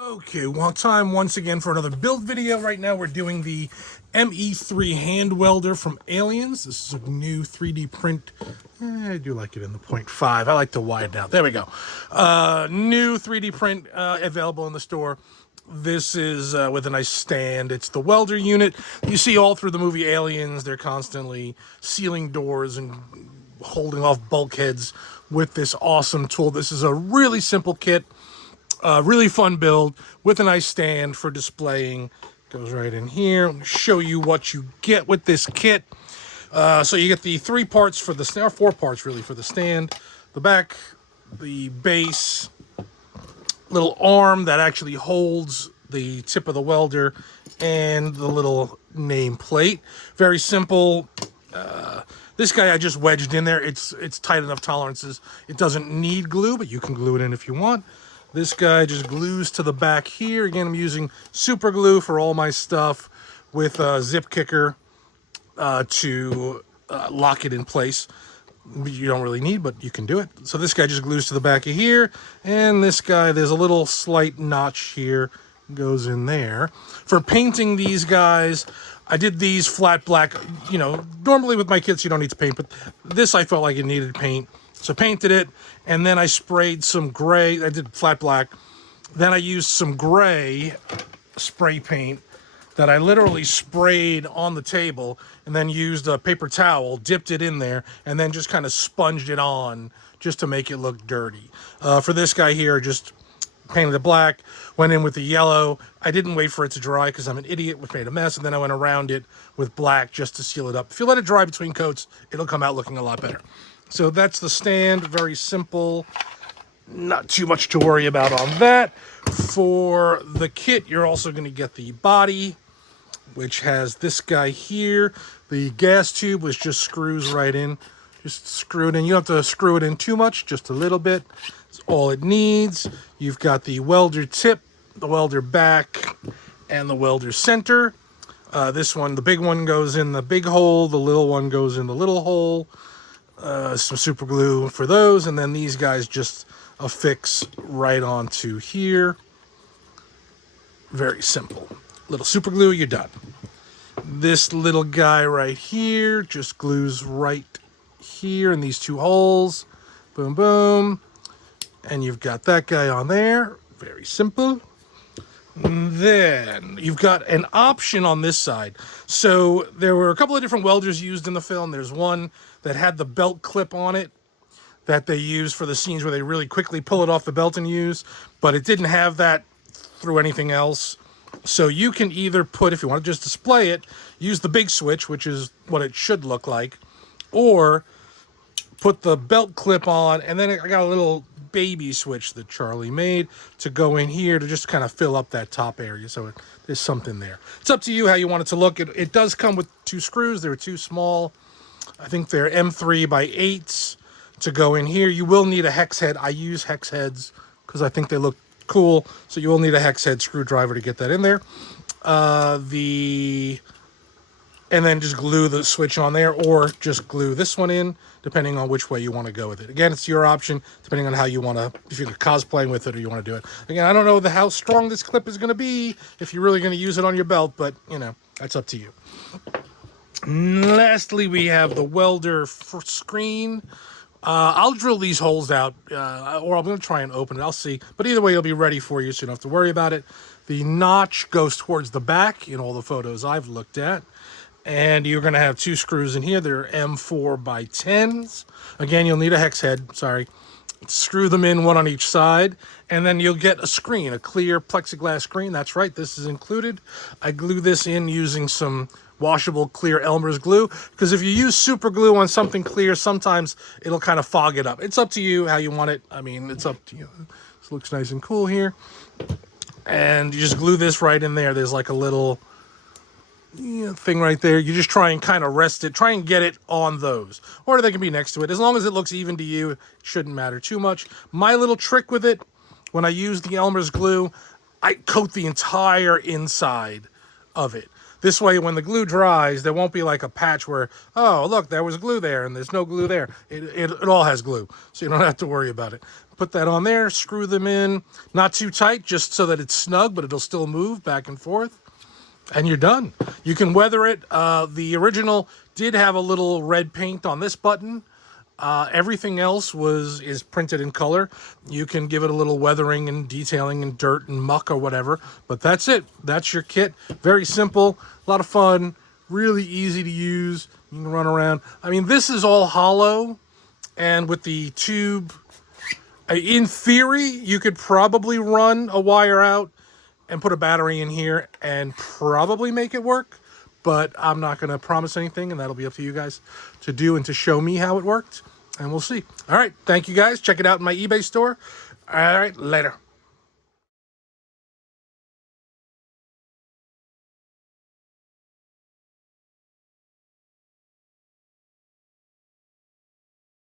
Okay, well, time once again for another build video. Right now we're doing the ME3 Hand Welder from Aliens. This is a new 3D print. I do like it in the 0.5. I like to widen out. There we go. New 3D print available in the store. This is with a nice stand. It's the welder unit. You see all through the movie Aliens, they're constantly sealing doors and holding off bulkheads with this awesome tool. This is a really simple kit. Really fun build with a nice stand for displaying. Goes right in here. Let me show you what you get with this kit. So you get the 3 parts for the stand, or 4 parts really for the stand. The back, the base, little arm that actually holds the tip of the welder, and the little name plate. Very simple. This guy I just wedged in there. It's tight enough tolerances. It doesn't need glue, but you can glue it in if you want. This guy just glues to the back here. Again, I'm using super glue for all my stuff with a zip kicker to lock it in place. You don't really need, but you can do it. So this guy just glues to the back of here. And this guy, there's a little slight notch here, goes in there. For painting these guys, I did these flat black. You know, normally with my kits you don't need to paint, but this I felt like it needed paint. So painted it, and then I sprayed some gray. I did flat black. Then I used some gray spray paint that I literally sprayed on the table, and then used a paper towel, dipped it in there, and then just kind of sponged it on just to make it look dirty. For this guy here, just painted it black, went in with the yellow. I didn't wait for it to dry because I'm an idiot, which made a mess, and then I went around it with black just to seal it up. If you let it dry between coats, it'll come out looking a lot better. So that's the stand, very simple, not too much to worry about on that. For the kit, you're also going to get the body, which has this guy here. The gas tube, which just screws right in. Just screw it in. You don't have to screw it in too much, just a little bit. That's all it needs. You've got the welder tip, the welder back, and the welder center. This one, the big one goes in the big hole, the little one goes in the little hole. Some super glue for those, and then these guys just affix right onto here. Very simple. Little super glue, you're done. This little guy right here just glues right here in these 2 holes. Boom, boom. And you've got that guy on there. Very simple. And then you've got an option on this side. So there were a couple of different welders used in the film. There's one that had the belt clip on it that they use for the scenes where they really quickly pull it off the belt and use, but it didn't have that through anything else. So you can either put, if you want to just display it, use the big switch, which is what it should look like, or put the belt clip on, and then I got a little baby switch that Charlie made to go in here to just kind of fill up that top area. So there's something there. It's up to you how you want it to look. It does come with 2 screws. They're too small. I think they're M3 by 8s to go in here. You will need a hex head. I use hex heads because I think they look cool. So you will need a hex head screwdriver to get that in there. And then just glue the switch on there, or just glue this one in, depending on which way you want to go with it. Again, it's your option, depending on how you want to, if you're cosplaying with it or you want to do it. Again, I don't know how strong this clip is going to be, if you're really going to use it on your belt, but, you know, that's up to you. Lastly, we have the welder screen. I'll drill these holes out, or I'm going to try and open it. I'll see. But either way, it'll be ready for you, so you don't have to worry about it. The notch goes towards the back in all the photos I've looked at. And you're going to have 2 screws in here. They're M4 by 10s. Again, you'll need a hex head. Sorry. Screw them in, 1 on each side. And then you'll get a screen, a clear plexiglass screen. That's right. This is included. I glue this in using some washable clear Elmer's glue, because if you use super glue on something clear, sometimes it'll kind of fog it up. It's up to you how you want it. I mean, it's up to you. This looks nice and cool here. And you just glue this right in there. There's like a little thing right there. You just try and kind of rest it, try and get it on those, or they can be next to it. As long as it looks even to you, it shouldn't matter too much. My little trick with it, when I use the Elmer's glue, I coat the entire inside of it. This way, when the glue dries, there won't be like a patch where, oh, look, there was glue there and there's no glue there. It all has glue, so you don't have to worry about it. Put that on there, screw them in, not too tight, just so that it's snug, but it'll still move back and forth. And you're done. You can weather it. The original did have a little red paint on this button. Everything else is printed in color. You can give it a little weathering and detailing and dirt and muck or whatever. But that's it. That's your kit. Very simple. A lot of fun. Really easy to use. You can run around. I mean, this is all hollow. And with the tube, in theory, you could probably run a wire out and put a battery in here and probably make it work. But I'm not going to promise anything, and that'll be up to you guys to do and to show me how it worked. And we'll see. All right. Thank you, guys. Check it out in my eBay store. All right. Later.